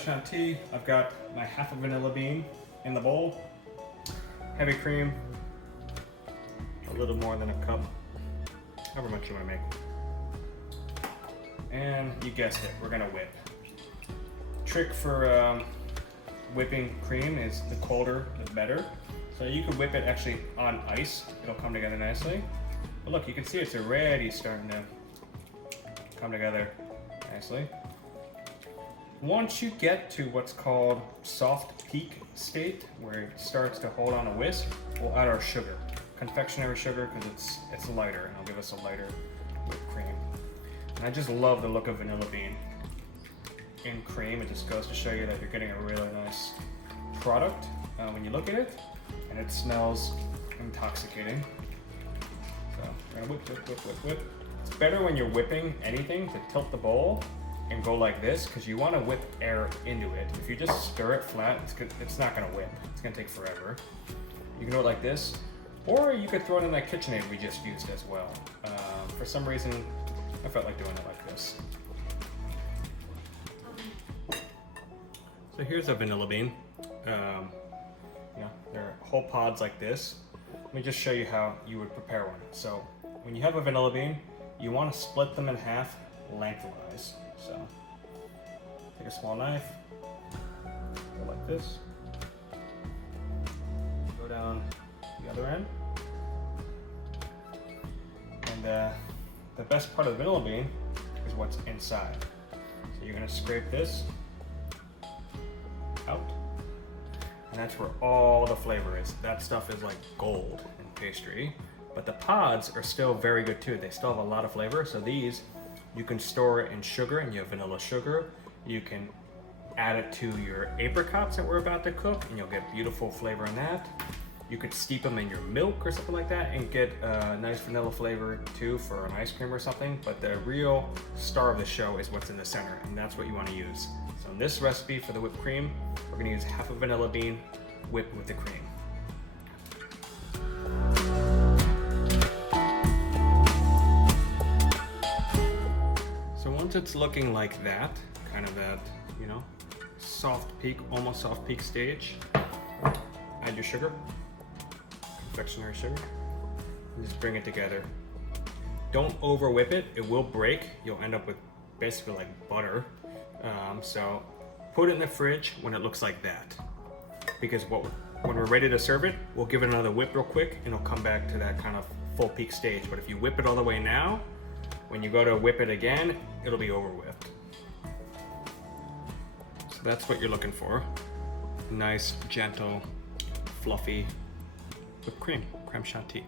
Chantilly. I've got my half a vanilla bean in the bowl, heavy cream, a little more than a cup, however much you want to make. And you guessed it, we're gonna whip. Trick for whipping cream is the colder the better. So you can whip it actually on ice, it'll come together nicely. But look, you can see it's already starting to come together nicely. Once you get to what's called soft peak state, where it starts to hold on a whisk, we'll add our sugar. Confectionery sugar, because it's lighter, and it'll give us a lighter whipped cream. And I just love the look of vanilla bean in cream. It just goes to show you that you're getting a really nice product when you look at it, and it smells intoxicating. So we're gonna whip, whip, whip, whip, whip. It's better when you're whipping anything to tilt the bowl and go like this, because you want to whip air into it. If you just stir it flat, it's not going to whip. It's going to take forever. You can do it like this, or you could throw it in that KitchenAid we just used as well. For some reason, I felt like doing it like this. So here's a vanilla bean. They're whole pods like this. Let me just show you how you would prepare one. So when you have a vanilla bean, you want to split them in half lengthwise. So take a small knife, go like this, go down the other end, and the best part of the vanilla bean is what's inside. So you're going to scrape this out, and that's where all the flavor is. That stuff is like gold in pastry, but the pods are still very good too. They still have a lot of flavor, so these you can store it in sugar, and you have vanilla sugar. You can add it to your apricots that we're about to cook, and you'll get beautiful flavor in that. You could steep them in your milk or something like that and get a nice vanilla flavor too for an ice cream or something. But the real star of the show is what's in the center, and that's what you want to use. So in this recipe for the whipped cream, we're going to use half a vanilla bean whipped with the cream. Once it's looking like that, kind of that, soft peak, almost soft peak stage, add your sugar, confectionery sugar, and just bring it together. Don't over whip it, it will break. You'll end up with basically like butter. So put it in the fridge when it looks like that, because when we're ready to serve it, we'll give it another whip real quick and it'll come back to that kind of full peak stage. But if you whip it all the way now, when you go to whip it again, it'll be over whipped. So that's what you're looking for. Nice, gentle, fluffy whipped cream, crème chantilly.